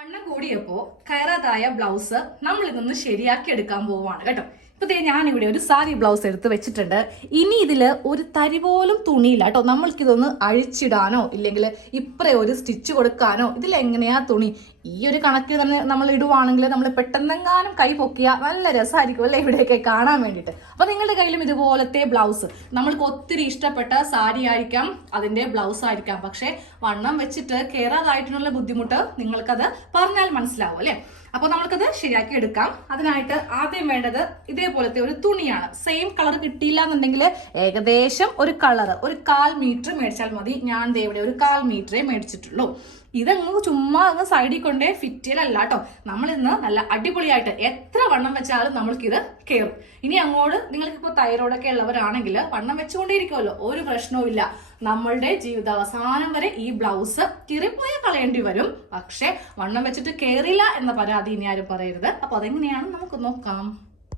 വണ്ണം കൂടിയപ്പോ കയറാതായ ബ്ലൗസ് നമ്മൾ ഇതൊന്ന് ശരിയാക്കി എടുക്കാൻ പോവാണ് കേട്ടോ. ഇപ്പൊ ദേ ഞാനിവിടെ ഒരു സാരി ബ്ലൗസ് എടുത്ത് വെച്ചിട്ടുണ്ട്. ഇനി ഇതിൽ ഒരു തരി പോലും തുണിയില്ല കേട്ടോ. നമ്മൾക്കിതൊന്ന് അഴിച്ചിടാനോ ഇല്ലെങ്കിൽ ഇപ്പറേ ഒരു സ്റ്റിച്ച് കൊടുക്കാനോ ഇതിൽ എങ്ങനെയാ തുണി? ഈ ഒരു കണക്കിൽ തന്നെ നമ്മൾ ഇടുവാണെങ്കിൽ നമ്മൾ പെട്ടെന്നെങ്ങാനും കൈ പൊക്കിയാൽ നല്ല രസമായിരിക്കും അല്ലേ ഇവിടെയൊക്കെ കാണാൻ വേണ്ടിയിട്ട്. അപ്പൊ നിങ്ങളുടെ കയ്യിലും ഇതുപോലത്തെ ബ്ലൗസ്. നമ്മൾക്ക് ഒത്തിരി ഇഷ്ടപ്പെട്ട സാരി ആയിരിക്കാം അതിന്റെ ബ്ലൗസ് ആയിരിക്കാം. പക്ഷേ വണ്ണം വെച്ചിട്ട് കയറാതായിട്ടുള്ള ബുദ്ധിമുട്ട് നിങ്ങൾക്കത് പറഞ്ഞാൽ മനസ്സിലാവും അല്ലേ? അപ്പോൾ നമുക്കത് ശരിയാക്കി എടുക്കാം. അതിനായിട്ട് ആദ്യം വേണ്ടത് ഇതേപോലത്തെ ഒരു തുണിയാണ്. സെയിം കളർ കിട്ടിയില്ല എന്നുണ്ടെങ്കിൽ ഏകദേശം ഒരു കളർ ഒരു കാൽ മീറ്റർ മേടിച്ചാൽ മതി. ഞാൻ ഇവിടെ ഒരു കാൽ മീറ്ററേ മേടിച്ചിട്ടുള്ളൂ. ഇതങ്ങ് ചുമ്മാ അങ്ങ് സൈഡിൽ കൊണ്ടേ ഫിറ്റിലല്ല കേട്ടോ നമ്മൾ ഇന്ന് നല്ല അടിപൊളിയായിട്ട് എത്ര വണ്ണം വെച്ചാലും നമ്മൾക്ക് ഇത് കയറും ഇനി അങ്ങോട്ട് നിങ്ങൾക്ക് ഇപ്പോൾ തൈറോയിഡൊക്കെ ഉള്ളവരാണെങ്കിൽ വണ്ണം വെച്ചുകൊണ്ടേയിരിക്കുമല്ലോ ഒരു പ്രശ്നവും ഇല്ല. നമ്മളുടെ ജീവിതാവസാനം വരെ ഈ ബ്ലൗസ് കീറിപ്പോയ കളയേണ്ടി വരും. പക്ഷെ വണ്ണം വെച്ചിട്ട് കയറില്ല എന്ന പരാതി ഇനി ആരും പറയരുത്. അപ്പൊ അതെങ്ങനെയാണ് നമുക്ക് നോക്കാം.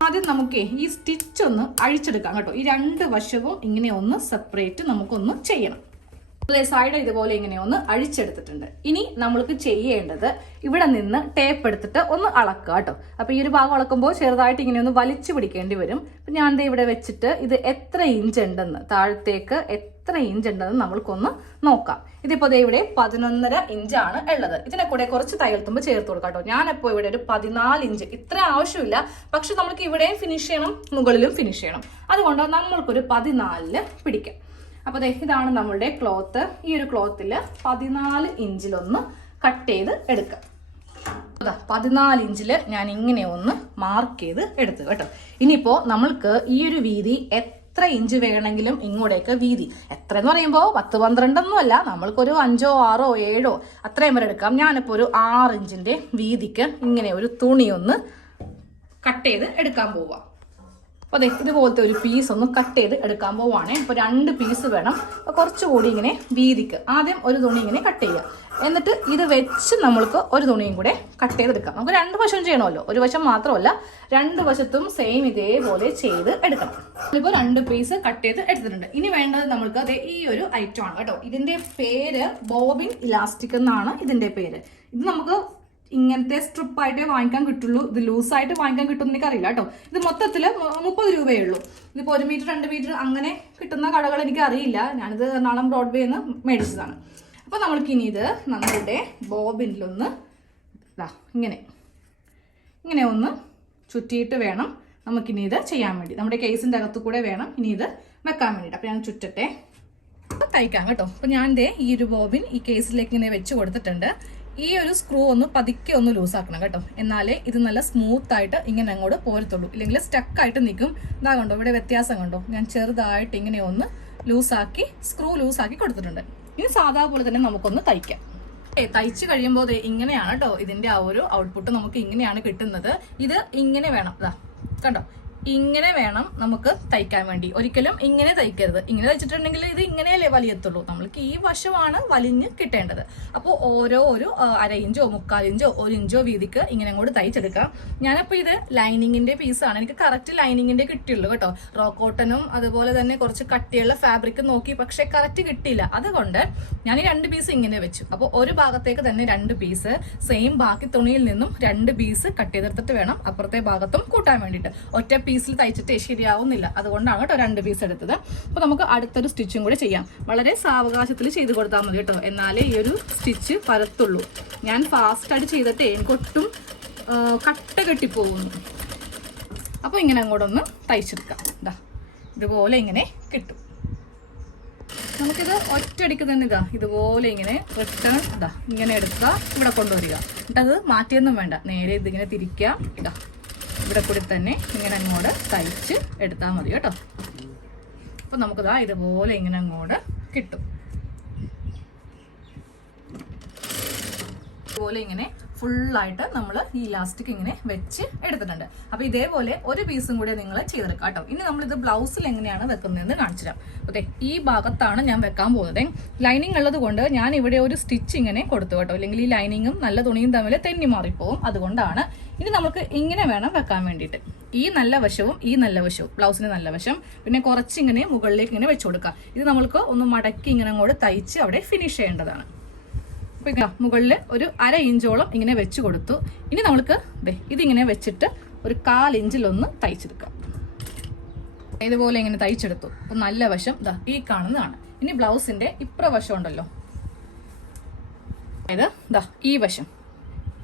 ആദ്യം നമുക്ക് ഈ സ്റ്റിച്ച് ഒന്ന് അഴിച്ചെടുക്കാം കേട്ടോ. ഈ രണ്ട് വശവും ഇങ്ങനെ ഒന്ന് സെപ്പറേറ്റ് നമുക്കൊന്ന് ചെയ്യണം. സൈഡ് ഇതുപോലെ ഇങ്ങനെ ഒന്ന് അഴിച്ചെടുത്തിട്ടുണ്ട്. ഇനി നമ്മൾക്ക് ചെയ്യേണ്ടത് ഇവിടെ നിന്ന് ടേപ്പ് എടുത്തിട്ട് ഒന്ന് അളക്കുക കേട്ടോ. അപ്പൊ ഈ ഒരു ഭാഗം അളക്കുമ്പോൾ ചെറുതായിട്ട് ഇങ്ങനെ ഒന്ന് വലിച്ചു പിടിക്കേണ്ടി വരും. ഞാൻ ദേ ഇവിടെ വെച്ചിട്ട് ഇത് എത്ര ഇഞ്ച് ഉണ്ടെന്ന് താഴത്തേക്ക് എത്ര ഇഞ്ച് ഉണ്ടെന്ന് നമ്മൾക്കൊന്ന് നോക്കാം. ഇതിപ്പോ ദേ ഇവിടെ പതിനൊന്നര ഇഞ്ചാണ് ഉള്ളത്. ഇതിനെ കൂടെ കുറച്ച് തയ്യൽത്തുമ്പ് ചേർത്ത് കൊടുക്കാം കേട്ടോ. ഞാനിപ്പോ ഇവിടെ ഒരു പതിനാല് ഇഞ്ച് ഇത്ര ആവശ്യമില്ല. പക്ഷെ നമ്മൾക്ക് ഇവിടെ ഫിനിഷ് ചെയ്യണം മുകളിലും ഫിനിഷ് ചെയ്യണം. അതുകൊണ്ട് നമ്മൾക്കൊരു പതിനാലിൽ പിടിക്കാം. അപ്പോൾ ദേ ഇതാണ് നമ്മളുടെ ക്ലോത്ത് ഈ ഒരു ക്ലോത്തിൽ പതിനാല് ഇഞ്ചിലൊന്ന് കട്ട് ചെയ്ത് എടുക്കാം. അതാ പതിനാല് ഇഞ്ചിൽ ഞാൻ ഇങ്ങനെ ഒന്ന് മാർക്ക് ചെയ്ത് എടുത്തു കേട്ടോ. ഇനിയിപ്പോൾ നമ്മൾക്ക് ഈ ഒരു വീതി എത്ര ഇഞ്ച് വേണമെങ്കിലും ഇങ്ങോട്ടേക്ക് വീതി. എത്ര എന്ന് പറയുമ്പോൾ പത്ത് പന്ത്രണ്ടൊന്നും അല്ല നമ്മൾക്കൊരു അഞ്ചോ ആറോ ഏഴോ അത്രയും വരെ എടുക്കാം. ഞാനിപ്പോൾ ഒരു ആറ് ഇഞ്ചിന്റെ വീതിക്ക് ഇങ്ങനെ ഒരു തുണി ഒന്ന് കട്ട് ചെയ്ത് എടുക്കാൻ പോവാം. അപ്പോൾ അതെ ഇതുപോലത്തെ ഒരു പീസ് ഒന്ന് കട്ട് ചെയ്ത് എടുക്കാൻ പോവാണേ. അപ്പോൾ രണ്ട് പീസ് വേണം. അപ്പോൾ കുറച്ചുകൂടി ഇങ്ങനെ വീതിക്ക്. ആദ്യം ഒരു തുണി ഇങ്ങനെ കട്ട് ചെയ്യുക. എന്നിട്ട് ഇത് വെച്ച് നമ്മൾക്ക് ഒരു തുണിയും കൂടെ കട്ട് ചെയ്തെടുക്കാം. നമുക്ക് രണ്ട് വശവും ചെയ്യണമല്ലോ. ഒരു വശം മാത്രമല്ല രണ്ട് വശത്തും സെയിം ഇതേപോലെ ചെയ്ത് എടുക്കണം. ഇപ്പോൾ രണ്ട് പീസ് കട്ട് ചെയ്ത് എടുത്തിട്ടുണ്ട്. ഇനി വേണ്ടത് നമ്മൾക്ക് അതെ ഈ ഒരു ഐറ്റം ആണ് കേട്ടോ. ഇതിന്റെ പേര് ബോബിൻ ഇലാസ്റ്റിക് എന്നാണ് ഇതിന്റെ പേര്. ഇത് നമുക്ക് ഇങ്ങനത്തെ സ്ട്രിപ്പായിട്ടേ വാങ്ങിക്കാൻ കിട്ടുള്ളൂ. ഇത് ലൂസായിട്ട് വാങ്ങിക്കാൻ കിട്ടുമെന്ന് എനിക്കറിയില്ല കേട്ടോ. ഇത് മൊത്തത്തിൽ മുപ്പത് രൂപയേ ഉള്ളൂ. ഇതിപ്പോൾ ഒരു മീറ്റർ രണ്ട് മീറ്റർ അങ്ങനെ കിട്ടുന്ന കടകൾ എനിക്ക് അറിയില്ല ഞാനിത് എറണാകുളം ബ്രോഡ്വേ നിന്ന് മേടിച്ചതാണ്. അപ്പോൾ നമ്മൾക്കിനി ഇത് നമ്മളുടെ ബോബിനിലൊന്ന് ഇതാ ഇങ്ങനെ. ഇങ്ങനെ ഒന്ന് ചുറ്റിയിട്ട് വേണം നമുക്കിനി ഇത് ചെയ്യാൻ വേണ്ടി. നമ്മുടെ കേസിന്റെ അകത്തു കൂടെ വേണം ഇനി ഇത് വെക്കാൻ വേണ്ടിയിട്ട്. അപ്പോൾ ഞാൻ ചുറ്റട്ടെ. തയ്ക്കാം കേട്ടോ. അപ്പോൾ ഞാൻ ദേ ഈ ഒരു ബോബിൻ ഈ കേസിലേക്ക് ഇങ്ങനെ വെച്ച് കൊടുത്തിട്ടുണ്ട്. ഈ ഒരു സ്ക്രൂ ഒന്ന് പതുക്കെ ഒന്ന് ലൂസാക്കണം കേട്ടോ. എന്നാലേ ഇത് നല്ല സ്മൂത്ത് ആയിട്ട് ഇങ്ങനെ അങ്ങോട്ട് പോരത്തുള്ളൂ. ഇല്ലെങ്കിൽ സ്റ്റക്കായിട്ട് നിൽക്കും. ഇതാ കണ്ടോ ഇവിടെ വ്യത്യാസം കണ്ടോ? ഞാൻ ചെറുതായിട്ട് ഇങ്ങനെ ഒന്ന് ലൂസാക്കി സ്ക്രൂ ലൂസാക്കി കൊടുത്തിട്ടുണ്ട്. ഇനി സാധാ പോലെ തന്നെ നമുക്കൊന്ന് തയ്ക്കാം. തയ്ച്ച് കഴിയുമ്പോൾ ഇങ്ങനെയാണ് കേട്ടോ ഇതിന്റെ ആ ഒരു ഔട്ട്പുട്ട് നമുക്ക് ഇങ്ങനെയാണ് കിട്ടുന്നത്. ഇത് ഇങ്ങനെ വേണം. ഇതാ കണ്ടോ? ഇങ്ങനെ വേണം നമുക്ക് തയ്ക്കാൻ വേണ്ടി. ഒരിക്കലും ഇങ്ങനെ തയ്ക്കരുത്. ഇങ്ങനെ തയ്ച്ചിട്ടുണ്ടെങ്കിൽ ഇത് ഇങ്ങനെയല്ലേ വലിയത്തുള്ളൂ. നമ്മൾക്ക് ഈ വശമാണ് വലിഞ്ഞ് കിട്ടേണ്ടത്. അപ്പോൾ ഓരോ ഒരു അരയിഞ്ചോ അര ഇഞ്ചോ മുക്കാൽ ഇഞ്ചോ ഒരു ഇഞ്ചോ വീതിക്ക് ഇങ്ങനെ അങ്ങോട്ട് തയ്ച്ചെടുക്കാം. ഞാനപ്പോൾ ഇത് ലൈനിങ്ങിന്റെ പീസാണ് എനിക്ക് കറക്റ്റ് ലൈനിങ്ങിന്റെ കിട്ടിയുള്ളൂ കേട്ടോ. റോ കോട്ടനും അതുപോലെ തന്നെ കുറച്ച് കട്ടിയുള്ള ഫാബ്രിക് നോക്കി പക്ഷേ കറക്റ്റ് കിട്ടിയില്ല. അതുകൊണ്ട് ഞാൻ ഈ രണ്ട് പീസ് ഇങ്ങനെ വെച്ചു. അപ്പോൾ ഒരു ഭാഗത്തേക്ക് തന്നെ രണ്ട് പീസ് സെയിം ബാക്കി തുണിയിൽ നിന്നും രണ്ട് പീസ് കട്ട് ചെയ്തെടുത്തിട്ട് വേണം അപ്പുറത്തെ ഭാഗത്തും കൂട്ടാൻ വേണ്ടിയിട്ട്. ഒറ്റ പീസിൽ തയ്ച്ചിട്ട് ശരിയാവുന്നില്ല. അതുകൊണ്ടാണ് കേട്ടോ രണ്ട് പീസ് എടുത്തത്. അപ്പോൾ നമുക്ക് അടുത്തൊരു സ്റ്റിച്ചും കൂടെ ചെയ്യാം. വളരെ സാവകാശത്തിൽ ചെയ്ത് കൊടുത്താൽ മതി കേട്ടോ. എന്നാലേ ഈ ഒരു സ്റ്റിച്ച് പരത്തുള്ളൂ. ഞാൻ ഫാസ്റ്റായിട്ട് ചെയ്തിട്ട് എനിക്കൊട്ടും കട്ട കെട്ടിപ്പോകുന്നു. അപ്പോൾ ഇങ്ങനെ അങ്ങോട്ടൊന്ന് തയ്ച്ചെടുക്കാം. ഇതാ ഇതുപോലെ ഇങ്ങനെ കിട്ടും. നമുക്കിത് ഒറ്റയടിക്ക് തന്നെ ഇതാ ഇതുപോലെ ഇങ്ങനെ റിട്ടേൺ ഇതാ ഇങ്ങനെ എടുക്കുക. ഇവിടെ കൊണ്ടുവരിക. എന്നിട്ട് അത് മാറ്റിയൊന്നും വേണ്ട. നേരെ ഇതിങ്ങനെ തിരിക്കുക. ഇതാ. ഇവിടെ കൂടി തന്നെ ഇങ്ങനെ അങ്ങോട്ട് തയ്ച്ച് എടുത്താൽ മതി കേട്ടോ. അപ്പം നമുക്കിതാ ഇതുപോലെ ഇങ്ങനെ അങ്ങോട്ട് കിട്ടും. ഇതുപോലെ ഇങ്ങനെ ഫുള്ളായിട്ട് നമ്മൾ ഈ ഇലാസ്റ്റിക് ഇങ്ങനെ വെച്ച് എടുത്തിട്ടുണ്ട്. അപ്പോൾ ഇതേപോലെ ഒരു പീസും കൂടി നിങ്ങൾ ചെയ്തെടുക്കാം കേട്ടോ. ഇനി നമ്മളിത് ബ്ലൗസിൽ എങ്ങനെയാണ് വെക്കുന്നതെന്ന് കാണിച്ചു തരാം. ഓക്കെ ഈ ഭാഗത്താണ് ഞാൻ വെക്കാൻ പോകുന്നത്. ലൈനിങ് ഉള്ളത് കൊണ്ട് ഞാൻ ഇവിടെ ഒരു സ്റ്റിച്ച് ഇങ്ങനെ കൊടുത്തു കേട്ടോ. അല്ലെങ്കിൽ ഈ ലൈനിങ്ങും നല്ല തുണിയും തമ്മിൽ തെന്നി മാറിപ്പോവും. അതുകൊണ്ടാണ് ഇനി നമുക്ക് ഇങ്ങനെ വേണം വെക്കാൻ വേണ്ടിയിട്ട്. ഈ നല്ല വശവും ഈ നല്ല വശവും. ബ്ലൗസിന് നല്ല വശം. പിന്നെ കുറച്ചിങ്ങനെ മുകളിലേക്ക് ഇങ്ങനെ വെച്ചു കൊടുക്കാം. ഇത് നമ്മൾക്ക് ഒന്ന് മടക്കി ഇങ്ങനെ അങ്ങോട്ട് തയ്ച്ച് അവിടെ ഫിനിഷ് ചെയ്യേണ്ടതാണ്. അപ്പോൾ മുകളിൽ ഒരു അര ഇഞ്ചോളം ഇങ്ങനെ വെച്ച് കൊടുത്തു. ഇനി നമ്മൾക്ക് ഇതിങ്ങനെ വെച്ചിട്ട് ഒരു കാലിഞ്ചിലൊന്ന് തയ്ച്ചെടുക്കാം. ഇതുപോലെ ഇങ്ങനെ തയ്ച്ചെടുത്തു. അപ്പം നല്ല വശം ദാ ഈ കാണുന്നതാണ്. ഇനി ബ്ലൗസിന്റെ ഇപ്ര വശം ഉണ്ടല്ലോ. അതായത് ദാ ഈ വശം.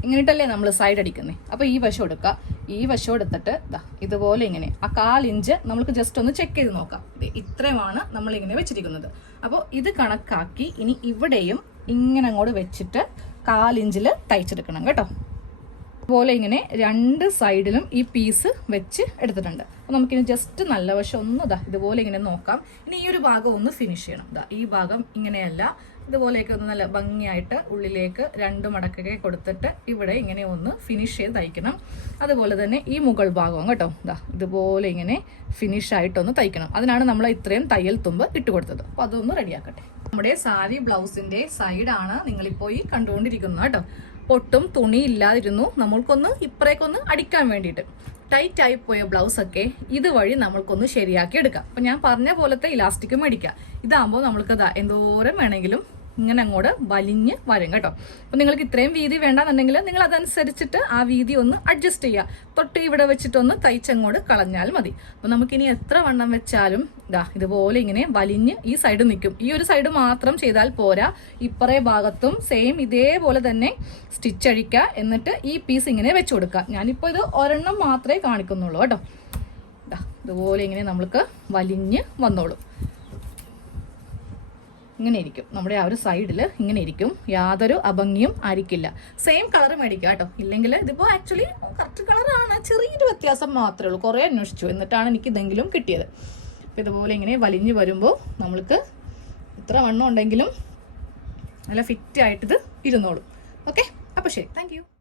ഇങ്ങനെയിട്ടല്ലേ നമ്മൾ സൈഡ് അടിക്കുന്നത് അപ്പോൾ ഈ വശം എടുക്കുക. ഈ വശം എടുത്തിട്ട് ഇതാ ഇതുപോലെ ഇങ്ങനെ ആ കാൽ ഇഞ്ച് നമുക്ക് ജസ്റ്റ് ഒന്ന് ചെക്ക് ചെയ്ത് നോക്കാം. ഇത്രയുമാണ് നമ്മൾ ഇങ്ങനെ വെച്ചിരിക്കുന്നത്. അപ്പോൾ ഇത് കണക്കാക്കി ഇനി ഇവിടെയും ഇങ്ങനെ അങ്ങോട്ട് വെച്ചിട്ട് കാലിഞ്ചിൽ തയ്ച്ചെടുക്കണം കേട്ടോ. അതുപോലെ ഇങ്ങനെ രണ്ട് സൈഡിലും ഈ പീസ് വെച്ച് എടുത്തിട്ടുണ്ട്. അപ്പോൾ നമുക്കിനി ജസ്റ്റ് നല്ല വശം ഒന്ന് ഇതാ ഇതുപോലെ ഇങ്ങനെ നോക്കാം. ഇനി ഈ ഒരു ഭാഗം ഒന്ന് ഫിനിഷ് ചെയ്യണം. ഇതാ ഈ ഭാഗം ഇങ്ങനെയല്ല. ഇതുപോലെയൊക്കെ ഒന്ന് നല്ല ഭംഗിയായിട്ട് ഉള്ളിലേക്ക് രണ്ട് മടക്കൊക്കെ കൊടുത്തിട്ട് ഇവിടെ ഇങ്ങനെ ഒന്ന് ഫിനിഷ് ചെയ്ത് തയ്ക്കണം. അതുപോലെ തന്നെ ഈ മുകൾ ഭാഗവും കേട്ടോ ഇതാ ഇതുപോലെ ഇങ്ങനെ ഫിനിഷായിട്ടൊന്ന് തയ്ക്കണം. അതിനാണ് നമ്മൾ ഇത്രയും തയ്യൽ തുമ്പ് ഇട്ട് കൊടുത്തത്. അപ്പോൾ അതൊന്ന് റെഡിയാക്കട്ടെ നമ്മുടെ സാരി ബ്ലൗസിന്റെ സൈഡാണ് നിങ്ങളിപ്പോൾ ഈ കണ്ടുകൊണ്ടിരിക്കുന്നത് കേട്ടോ. പൊട്ടും തുണി ഇല്ലാതിരുന്നു. നമ്മൾക്കൊന്ന് ഇപ്പറേക്കൊന്ന് അടിക്കാൻ വേണ്ടിയിട്ട്. ടൈറ്റ് ആയി പോയ ബ്ലൗസ് ഒക്കെ ഇതുവഴി നമ്മൾക്കൊന്ന് ശരിയാക്കി എടുക്കാം. അപ്പൊ ഞാൻ പറഞ്ഞ പോലത്തെ ഇലാസ്റ്റിക് മേടിക്കാം. ഇതാകുമ്പോൾ നമ്മൾക്ക് എന്തോരം വേണമെങ്കിലും ഇങ്ങനെ അങ്ങോട്ട് വലിഞ്ഞ് വരും കേട്ടോ. അപ്പൊ നിങ്ങൾക്ക് ഇത്രയും വീതി വേണ്ടെന്നുണ്ടെങ്കിൽ നിങ്ങൾ അതനുസരിച്ചിട്ട് ആ വീതി ഒന്ന് അഡ്ജസ്റ്റ് ചെയ്യുക തൊട്ട് ഇവിടെ വെച്ചിട്ടൊന്ന് തയ്ച്ചങ്ങോട്ട് കളഞ്ഞാൽ മതി. അപ്പൊ നമുക്കിനി എത്ര വണ്ണം വെച്ചാലും ഇതാ ഇതുപോലെ ഇങ്ങനെ വലിഞ്ഞ് ഈ സൈഡ് നിൽക്കും. ഈ ഒരു സൈഡ് മാത്രം ചെയ്താൽ പോരാ. ഇപ്പറേ ഭാഗത്തും സെയിം ഇതേപോലെ തന്നെ സ്റ്റിച്ച് അഴിക്കുക. എന്നിട്ട് ഈ പീസ് ഇങ്ങനെ വെച്ചു കൊടുക്കുക. ഞാനിപ്പോൾ ഇത് ഒരെണ്ണം മാത്രമേ കാണിക്കുന്നുള്ളൂ കേട്ടോ. ഇതുപോലെ ഇങ്ങനെ നമ്മൾക്ക് വലിഞ്ഞ് വന്നോളും. ഇങ്ങനെ ഇരിക്കും. നമ്മുടെ ആ ഒരു സൈഡിൽ ഇങ്ങനെ ഇരിക്കും. യാതൊരു അഭംഗിയും ആയിരിക്കില്ല. സെയിം കളർ മേടിക്കുക കേട്ടോ. ഇല്ലെങ്കിൽ ഇതിപ്പോൾ ആക്ച്വലി കറക്റ്റ് കളറാണ് ചെറിയൊരു വ്യത്യാസം മാത്രമേ ഉള്ളൂ. കുറേ അന്വേഷിച്ചു. എന്നിട്ടാണ് എനിക്ക് ഇതെങ്കിലും കിട്ടിയത്. അപ്പോൾ ഇതുപോലെ ഇങ്ങനെ വലിഞ്ഞു വരുമ്പോൾ നമ്മൾക്ക് ഇത്ര വണ്ണം ഉണ്ടെങ്കിലും നല്ല ഫിറ്റ് ആയിട്ടിത് ഇരുന്നോളും. ഓക്കെ അപ്പോൾ ശരി. താങ്ക്